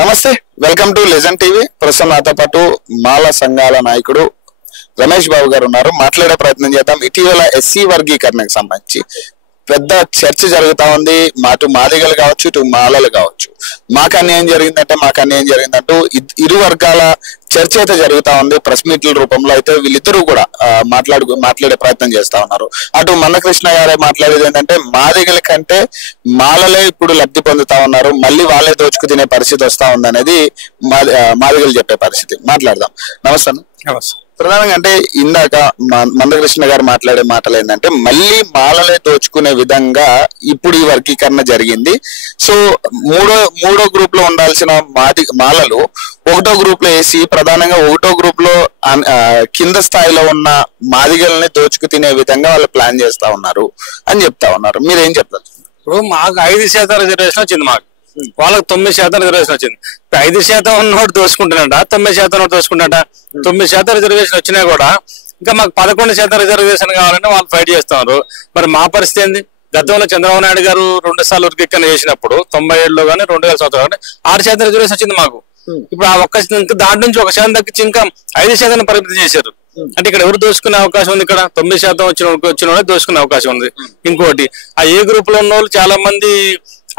నమస్తే, welcome to legend TV. ప్రస్తుతం నాతో పాటు మాల సంఘాల నాయకుడు రమేష్ బాబు గారు ఉన్నారు. మాట్లాడే ప్రయత్నం చేద్దాం. ఇటీవల ఎస్సీ వర్గీకరణకు సంబంధించి పెద్ద చర్చ జరుగుతా ఉంది. అటు మాదిగలు కావచ్చు, ఇటు మాలలు కావచ్చు. మాకు అన్యాయం జరిగిందంటూ ఇరు వర్గాల చర్చ అయితే జరుగుతా ఉంది. ప్రెస్ మీట్ల రూపంలో అయితే వీళ్ళిద్దరూ కూడా మాట్లాడే ప్రయత్నం చేస్తా ఉన్నారు. అటు మందకృష్ణ గారే మాట్లాడేది ఏంటంటే మాదిగల కంటే మాలలే ఇప్పుడు లబ్ధి పొందుతా ఉన్నారు, మళ్ళీ వాళ్ళే దోచుకు తినే పరిస్థితి వస్తా ఉంది అనేది మాదిగలు చెప్పే పరిస్థితి. మాట్లాడదాం. నమస్తే. ప్రధానంగా అంటే ఇందాక మందకృష్ణ గారు మాట్లాడే మాటలు ఏంటంటే మళ్ళీ మాలలే దోచుకునే విధంగా ఇప్పుడు ఈ వర్గీకరణ జరిగింది. సో మూడో గ్రూప్ లో ఉండాల్సిన మాలలు ఒకటో గ్రూప్ లో వేసి ప్రధానంగా ఒకటో గ్రూప్ లో కింద స్థాయిలో ఉన్న మాదిగల్ని దోచుకు తినే విధంగా వాళ్ళు ప్లాన్ చేస్తా ఉన్నారు అని చెప్తా ఉన్నారు. మీరేం చెప్తారు? ఇప్పుడు మాకు 5% రిజర్వేషన్ వచ్చింది, మాకు వాళ్ళకి 9% రిజర్వేషన్ వచ్చింది. 5% ఉన్నోడు దోచుకుంటున్నాడ, 9% దోచుకుంటాడ. 9% రిజర్వేషన్ వచ్చినా కూడా ఇంకా మాకు 11% రిజర్వేషన్ కావాలంటే వాళ్ళు ఫైట్ చేస్తున్నారు. మరి మా పరిస్థితి ఏంది? గతంలో చంద్రబాబు నాయుడు గారు 2 సార్లు వర్గీకరణ చేసినప్పుడు 97లో కానీ 2000 సంవత్సరాలు 6% రిజర్వేషన్ వచ్చింది మాకు. ఇప్పుడు ఆ దాంట్ నుంచి 1% తగ్గించి ఇంకా 5% పరిమితి చేశారు. అంటే ఇక్కడ ఎవరు దోచుకునే అవకాశం ఉంది? ఇక్కడ 9% వచ్చిన వాళ్ళే దోచుకునే అవకాశం ఉంది. ఇంకోటి ఆ ఏ గ్రూప్ లో ఉన్న వాళ్ళు చాలా మంది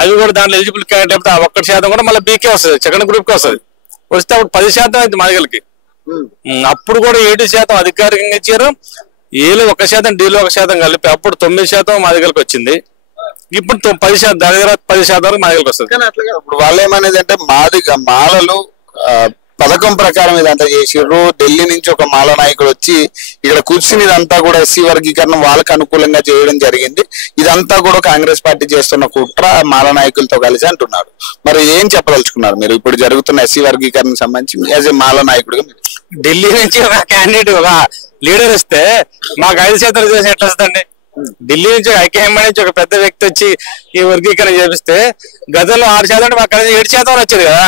అవి కూడా దాంట్లో ఎలిజిబుల్ క్యాండిడేట్ ఆ 1% కూడా మళ్ళీ బీకే వస్తుంది, సెకండ్ గ్రూప్ కి వస్తుంది. వస్తే అప్పుడు 10% అయింది మాదిగలకి. అప్పుడు కూడా 7% అధికారికంగా ఇచ్చారు. ఏలో 1%, డీలో 1% కలిపి అప్పుడు 9% మాదిగలకి వచ్చింది. ఇప్పుడు 10% దగ్గర 10% వరకు మాదిగలకి వస్తుంది. ఇప్పుడు వాళ్ళు ఏమనేది అంటే మాలలు పథకం ప్రకారం ఇదంతా చేసిర్రు. ఢిల్లీ నుంచి ఒక మాల నాయకుడు వచ్చి ఇక్కడ కూర్చుని ఇదంతా కూడా ఎస్సీ వర్గీకరణ వాళ్ళకు అనుకూలంగా చేయడం జరిగింది. ఇదంతా కూడా కాంగ్రెస్ పార్టీ చేస్తున్న కుట్ర మాల నాయకులతో కలిసి అంటున్నారు. మరి ఏం చెప్పదలుచుకున్నారు మీరు ఇప్పుడు జరుగుతున్న ఎస్సీ వర్గీకరణకు సంబంధించి యాజ్ ఏ మాల నాయకుడుగా? ఢిల్లీ నుంచి ఒక క్యాండిడేట్ ఒక లీడర్ వస్తే మాకు 5% రిజర్వేషన్ ఎట్లా వస్తుందండి? ఢిల్లీ నుంచి ఐక్యహ్యం నుంచి ఒక పెద్ద వ్యక్తి వచ్చి ఈ వర్గీకరణ చేపిస్తే గతంలో 6% మాకు 7% వచ్చేది కదా.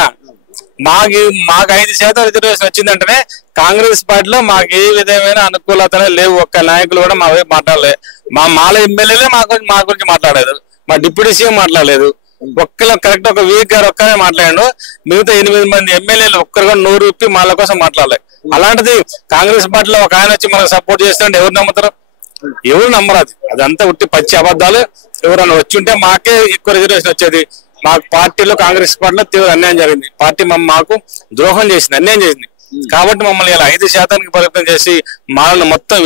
మాకు 5% రిజర్వేషన్ వచ్చిందంటేనే కాంగ్రెస్ పార్టీలో మాకు ఏ విధమైన అనుకూలతనే లేవు. ఒక్క నాయకులు కూడా మా వైపు మాట్లాడలేదు. మా మాల ఎమ్మెల్యేలే మా గురించి మాట్లాడలేదు, మా డిప్యూటీ సీఎం మాట్లాడలేదు. కరెక్ట్ ఒక వీక్ గారు ఒక్కనే మాట్లాడాడు. మిగతా 8 మంది ఎమ్మెల్యేలు ఒక్కరు కూడా నోరు విప్పి మాల కోసం మాట్లాడలేదు. అలాంటిది కాంగ్రెస్ పార్టీలో ఒక ఆయన వచ్చి మనకు సపోర్ట్ చేస్తుంటే ఎవరు నమ్ముతారు? ఎవరు నమ్మరు. అదంతా ఉట్టి పచ్చి అబద్ధాలు. ఎవరన్నా వచ్చి ఉంటే మాకే ఎక్కువ రిజర్వేషన్ వచ్చేది. మాకు పార్టీలో కాంగ్రెస్ పార్టీలో తీవ్ర అన్యాయం జరిగింది. పార్టీ మాకు ద్రోహం చేసింది, అన్యాయం చేసింది. కాబట్టి మమ్మల్ని ఇలా 5%కి పరిమితం చేసి మాలను మొత్తం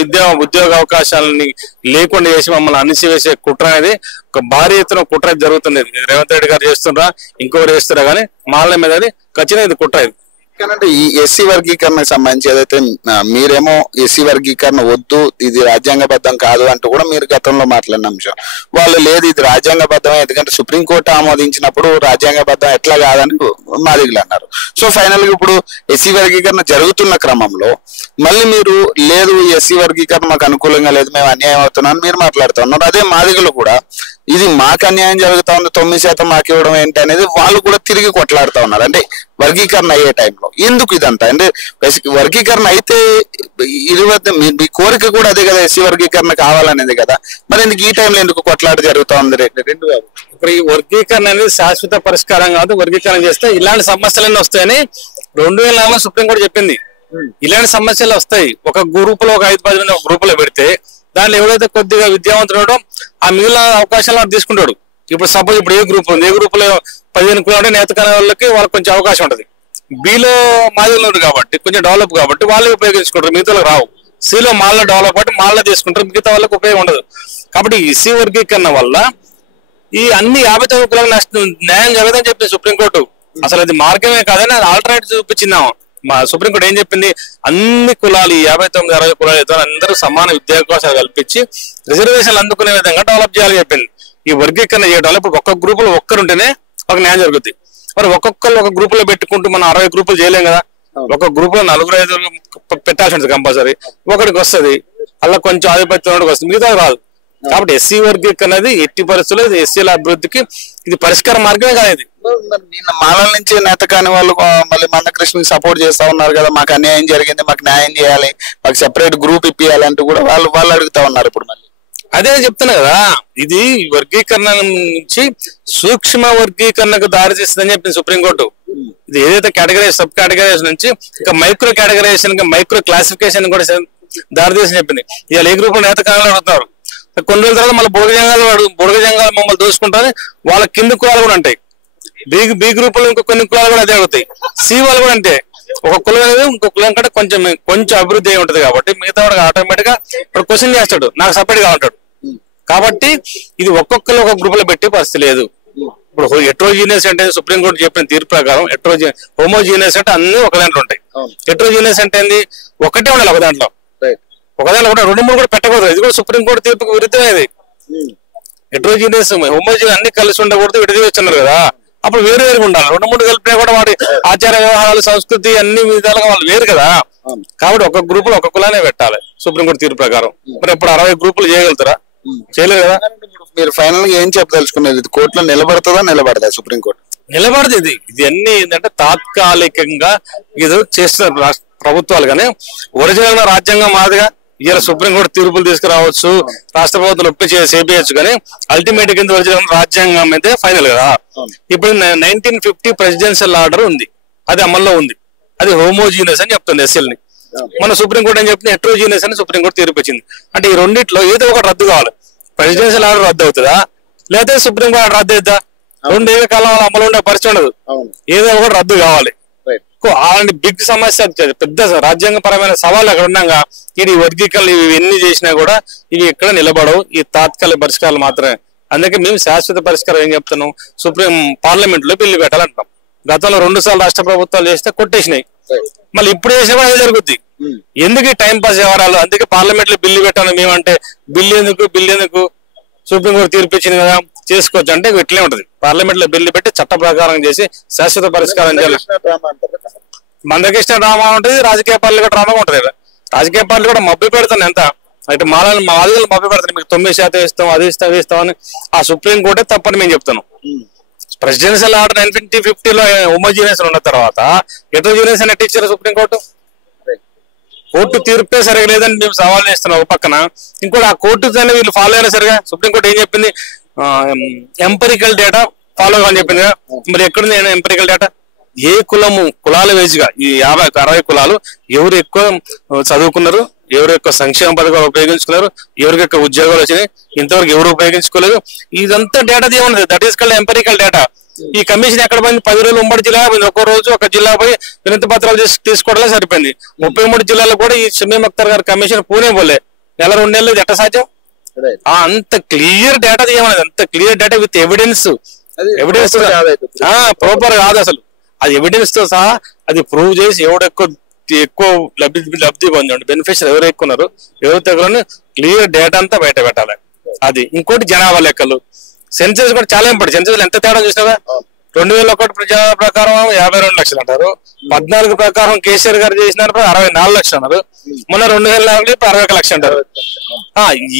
ఉద్యోగ అవకాశాలని లేకుండా చేసి మమ్మల్ని అణిచివేసే కుట్ర అనేది ఒక భారీ ఎత్తున కుట్ర జరుగుతుంది. రేవంత్ రెడ్డి గారు చేస్తుండ్రా, ఇంకొకరు చేస్తున్నా కానీ మాల మీద అది ఖచ్చితంగా ఇది కుట్ర. ఇది అంటే ఈ ఎస్సీ వర్గీకరణకు సంబంధించి ఏదైతే మీరేమో ఎస్సీ వర్గీకరణ వద్దు, ఇది రాజ్యాంగబద్ధం కాదు అంటూ కూడా మీరు గతంలో మాట్లాడిన అంశం, వాళ్ళు లేదు ఇది రాజ్యాంగబద్ధమే, ఎందుకంటే సుప్రీంకోర్టు ఆమోదించినప్పుడు రాజ్యాంగబద్ధం ఎట్లా కాదని మాదిగలు అన్నారు. సో ఫైనల్ గా ఇప్పుడు ఎస్సీ వర్గీకరణ జరుగుతున్న క్రమంలో మళ్ళీ మీరు లేదు ఎస్సీ వర్గీకరణ మాకు అనుకూలంగా లేదు, మేము అన్యాయం అవుతున్నాం మీరు మాట్లాడుతున్నారు. అదే మాదిగలు కూడా ఇది మాకు అన్యాయం జరుగుతా ఉంది, 9% మాకు ఇవ్వడం ఏంటి అనేది వాళ్ళు కూడా తిరిగి కొట్లాడుతా ఉన్నారు. అంటే వర్గీకరణ అయ్యే టైంలో ఎందుకు ఇదంతా? అంటే వర్గీకరణ అయితే మీ కోరిక కూడా అదే కదా, ఎస్సీ వర్గీకరణ కావాలనేది కదా. మరి ఎందుకు ఈ టైంలో ఎందుకు కొట్లాట జరుగుతా ఉంది? రెండు ఇప్పుడు ఈ వర్గీకరణ అనేది శాశ్వత పరిష్కారం కాదు. వర్గీకరణ చేస్తే ఇలాంటి సమస్యలన్నీ వస్తాయని 2004లో సుప్రీంకోర్టు చెప్పింది. ఇలాంటి సమస్యలు వస్తాయి. ఒక గ్రూప్ లో ఒక 5-10 మంది ఒక గ్రూప్ లో పెడితే దాంట్లో ఎవరైతే కొద్దిగా విద్యావంతుడో ఆ మిగిలిన అవకాశాలు తీసుకుంటాడు. ఇప్పుడు సపోజ్ ఇప్పుడు ఏ గ్రూప్ ఉంది, ఏ గ్రూప్ లో 15 కులాలు నేతకాల వాళ్ళకి వాళ్ళకి కొంచెం అవకాశం ఉంటుంది. బిలో మాదిగలు కాబట్టి కొంచెం డెవలప్ కాబట్టి వాళ్ళు ఉపయోగించుకుంటారు, మిగతా రావు. సిలో మాల్లో డెవలప్ అంటే మాల్లో తీసుకుంటారు, మిగతా వాళ్ళకి ఉపయోగం ఉండదు. కాబట్టి ఎస్సీ వర్గీకరణ వల్ల ఈ అన్ని 59 కులాలకు న్యాయం జరగదని చెప్పింది సుప్రీంకోర్టు. అసలు అది మార్గమే కాదని అది ఆల్టర్నేటివ్ చూపించిందాము. మా సుప్రీంకోర్టు ఏం చెప్పింది? అన్ని కులాలు 59-60 కులాలు అందరూ సమాన విద్యావకాశాలు కల్పించి రిజర్వేషన్లు అందుకునే విధంగా డెవలప్ చేయాలని చెప్పింది. ఈ వర్గీకరణ చేయడం వల్ల ఇప్పుడు ఒక్క గ్రూప్ లో ఒక్కరుంటేనే ఒక న్యాయం జరుగుతుంది. మరి ఒక్కొక్కరు ఒక గ్రూప్ లో పెట్టుకుంటూ మనం 60 గ్రూపులు చేయలేం కదా. ఒక గ్రూప్ లో 4-5 పెట్టాల్సి ఉంటుంది కంపల్సరీ. ఒకటికి వస్తుంది, అలా కొంచెం ఆధిపత్యం వస్తుంది, మిగతా రాదు. కాబట్టి ఎస్సీ వర్గీకరణ అనేది ఎట్టి పరిస్థితుల్లో ఎస్సీల అభివృద్ధికి ఇది పరిష్కార మార్గమే కాదు. ఇది నిన్న మాలల నుంచి నేత కాని వాళ్ళు మళ్ళీ మందకృష్ణకి సపోర్ట్ చేస్తా ఉన్నారు కదా, మాకు అన్యాయం జరిగింది, మాకు న్యాయం చేయాలి, మాకు సెపరేట్ గ్రూప్ ఇప్పియాలి అంటూ కూడా వాళ్ళు అడుగుతా ఉన్నారు. ఇప్పుడు మళ్ళీ అదే చెప్తున్నా కదా, ఇది వర్గీకరణ నుంచి సూక్ష్మ వర్గీకరణకు దారి తీస్తుందని చెప్పింది సుప్రీంకోర్టు. ఇది ఏదైతే కేటగరైజ్ సబ్ కేటగరైజ్ నుంచి ఇంకా మైక్రో కేటగరైజేషన్ మైక్రో క్లాసిఫికేషన్ కూడా దారి తీసి చెప్పింది. ఇవాళ ఏ గ్రూప్ నేత కాలంలో అడుగుతున్నారు, కొన్ని రోజుల తర్వాత మళ్ళీ బుడగ జంగాలు మమ్మల్ని దోసుకుంటారు. వాళ్ళ కింద కులాలు కూడా ఉంటాయి, బి గ్రూప్ లో ఇంకో కొన్ని కులాలు కూడా అదే అవుతాయి, సి వాళ్ళు కూడా అంటే ఒక కులం అనేది ఇంకో కులం కంటే కొంచెం అభివృద్ధి అయి ఉంటది. కాబట్టి మిగతా వాడు ఆటోమేటిక్ గా ఇప్పుడు క్వశ్చన్ చేస్తాడు, నాకు సపరేట్ గా ఉంటాడు. కాబట్టి ఇది ఒక్కొక్కరు ఒక గ్రూప్ లో పెట్టే పరిస్థితి లేదు. ఇప్పుడు హెట్రోజీనియస్ అంటే సుప్రీంకోర్టు చెప్పిన తీర్పు ప్రకారం హోమోజీనియస్ అంటే అన్ని ఒక దాంట్లో ఉంటాయి. హెట్రోజీనియస్ అంటే ఏంది, ఒకటే ఉండాలి ఒక దాంట్లో కూడా 2-3 కూడా పెట్టకూడదు. ఇది కూడా సుప్రీంకోర్టు తీర్పుకు విరుద్ధమైనది. హెట్రోజీనియస్ హోమోజీనియస్ అన్ని కలిసి ఉండకూడదు, విడదీయొచ్చున్నారు కదా. అప్పుడు వేరు వేరుగా ఉండాలి. 2-3 కలిపినా కూడా వాటి ఆచార వ్యవహారాలు సంస్కృతి అన్ని విధాలుగా వాళ్ళు వేరు కదా. కాబట్టి ఒక గ్రూప్ లో ఒక కులానే పెట్టాలి సుప్రీంకోర్టు తీర్పు ప్రకారం. మరి ఇప్పుడు 60 గ్రూపులు చేయగలుగుతారా? చేయలేదు కదా. మీరు ఫైనల్ గా ఏం చెప్పదలుచుకునేది, ఇది కోర్టులో నిలబడదా సుప్రీంకోర్టు? నిలబడదు. ఇది అన్ని ఏంటంటే తాత్కాలికంగా ఇది చేస్తున్నారు ప్రభుత్వాలు, కానీ ఒరిజినల్ రాజ్యాంగం మాదిరిగా ఇలా సుప్రీంకోర్టు తీర్పులు తీసుకురావచ్చు, రాష్ట్ర ప్రభుత్వం ఒప్పి చేపించచ్చు, కానీ అల్టిమేట్ కింద ఒరిజినల్ రాజ్యాంగం అయితే ఫైనల్ కదా. ఇప్పుడు 1950 ప్రెసిడెన్షియల్ ఆర్డర్ ఉంది, అది అమల్లో ఉంది. అది హోమోజీనియస్ అని చెప్తుంది ఎస్ఎల్ ని. మన సుప్రీంకోర్టు అని చెప్తుంది హెట్రోజీనియస్ అని సుప్రీంకోర్టు తీర్పు ఇచ్చింది. అంటే ఈ రెండిట్లో ఏదో ఒకటి రద్దు కావాలి. ప్రెసిడెన్షియల్ ఆర్డర్ రద్దు అవుతుందా, లేదా సుప్రీంకోర్టు ఆర్డర్ రద్దు అవుతుందా? 2 ఏళ్ల కాలం అమలు ఉండే పరిస్థితి ఉండదు, ఏదో ఒకటి రద్దు కావాలి. అలాంటి బిగ్ సమస్య, పెద్ద రాజ్యాంగపరమైన సవాళ్ళు అక్కడ ఉన్నాగా ఇది వర్గీకరణ ఇవన్నీ చేసినా కూడా ఇవి ఎక్కడ నిలబడవు. ఈ తాత్కాలిక పరిష్కారాలు మాత్రమే. అందుకే మేము శాశ్వత పరిష్కారం ఏం చెప్తున్నాం, పార్లమెంట్ లో బిల్లు పెట్టాలంటాం. గతంలో 2 సార్లు రాష్ట్ర ప్రభుత్వాలు చేస్తే కొట్టేసినాయి, మళ్ళీ ఇప్పుడు చేసినా అదే జరుగుద్ది. ఎందుకు ఈ టైం పాస్ వ్యవహారాలు? అందుకే పార్లమెంట్ లో బిల్లు పెట్టాను మేమంటే, బిల్లు ఎందుకు సుప్రీంకోర్టు తీర్పు ఇచ్చింది కదా చేసుకోవచ్చు అంటే ఇట్లే ఉంటది. పార్లమెంట్ లో బిల్లు పెట్టి చట్ట ప్రకారం చేసి శాశ్వత పరిష్కారం చేయాలి. మందకృష్ణ డ్రామా ఉంటుంది, రాజకీయ పార్టీలు కూడా డ్రామా ఉంటది. రాజకీయ పార్టీలు కూడా మభ్య పెడతాను ఎంత అంటే మాదిగలు మభ్య పెడతాను, మీకు 9% ఇస్తాం, అది ఇస్తాం అని. ఆ సుప్రీంకోర్టే తప్పని మేము చెప్తాను. ప్రెసిడెన్షియల్ ఆర్డర్ 1950లో హోమోజీనియస్ ఉన్న తర్వాత హెట్రోజీనియస్ అని ఇచ్చారు సుప్రీంకోర్టు. కోర్టు తీర్పే సరిగా లేదని మేము సవాల్ చేస్తున్నాం ఒక పక్కన. ఇంకోటి ఆ కోర్టు వీళ్ళు ఫాలో అయినా సరిగా సుప్రీంకోర్టు ఏం చెప్పింది, ఎంపెరికల్ డేటా ఫాలో కావాలని చెప్పింది కదా. మరి ఎక్కడుంది ఎంపెరికల్ డేటా? ఏ కులాల వేజ్గా ఈ 50-60 కులాలు ఎవరు ఎక్కువ చదువుకున్నారు, ఎవరు ఎక్కువ సంక్షేమ పథకాలు ఉపయోగించుకున్నారు, ఎవరికి ఎక్కువ ఉద్యోగాలు వచ్చినాయి, ఇంతవరకు ఎవరు ఉపయోగించుకోలేదు, ఇదంతా డేటా ఏమన్నది. That is called empirical data. ఈ కమిషన్ ఎక్కడ పోయింది? 10 రోజులు ఉమ్మడి జిల్లా పోయింది. ఒక్కో రోజు ఒక జిల్లా పోయి వినతి పత్రాలు తీసుకోవడమే సరిపోయింది. 33 జిల్లాలో కూడా ఈ షమీమ్ అఖ్తర్ గారి కమిషన్ పూణే పోలే. 1-2 నెలలు ఎట్ట సాధ్యం? అంత క్లియర్ డేటా ఏమన్నది, అంత clear data with evidence proper కాదు అసలు. అది ఎవిడెన్స్ తో సహా అది ప్రూవ్ చేసి ఎవడు ఎక్కువ లబ్ధి పొందండి, బెనిఫిషియర్ ఎవరు ఎక్కువ ఉన్నారు, ఎవరు తగ్గరని క్లియర్ డేటా అంతా బయట పెట్టాలి. అది ఇంకోటి జనాభా లెక్కలు, సెన్సెస్ కూడా చాలా ఇంపార్టెంట్. సెన్సెస్ ఎంత తేడా చూసినావా? 2001 జనాభా ప్రకారం 52 లక్షలు అంటారు, 14 ప్రకారం కేసీఆర్ గారు చేసినారు 64 లక్షలు అన్నారు, మొన్న 2004 61 లక్షలు అంటారు.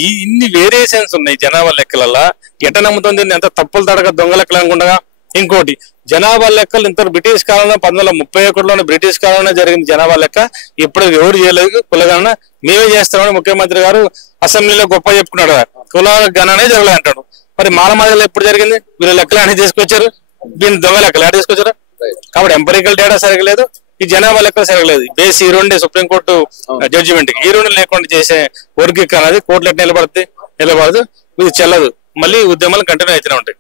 ఇన్ని వేరియేషన్స్ ఉన్నాయి జనాభా లెక్కలలో. ఎట నమ్ముతుంది ఎంత తప్పులు తడక దొంగ లెక్కలు అనుకుంటా. ఇంకోటి జనాభా లెక్కలు ఇంత బ్రిటిష్ కాలంలో 1931లోనే బ్రిటిష్ కాలంలో జరిగిన జనాభా లెక్క ఇప్పుడు ఎవరు చేయలేదు. కులగణన మేమే చేస్తామని ముఖ్యమంత్రి గారు అసెంబ్లీలో గొప్ప చెప్పుకున్నాడు. కుల గణనే జరగలేదు అంటాడు. మరి మాలమాదిగలు ఎప్పుడు జరిగింది? వీళ్ళు లెక్కలు అని తీసుకొచ్చారు, దీని దొంగ లెక్కలు ఆడ తీసుకొచ్చారు. కాబట్టి ఎంపెరికల్ డేటా సరిగలేదు, ఈ జనాభా లెక్కలు సరిగలేదు. బేస్ ఈ 2 సుప్రీంకోర్టు జడ్జిమెంట్, ఈ 2 లేకుండా చేసే వర్గీకరణ అది కోర్టులు నిలబడదు, ఇది చెల్లదు. మళ్ళీ ఉద్యమాలు కంటిన్యూ అవుతూనే ఉంటాయి.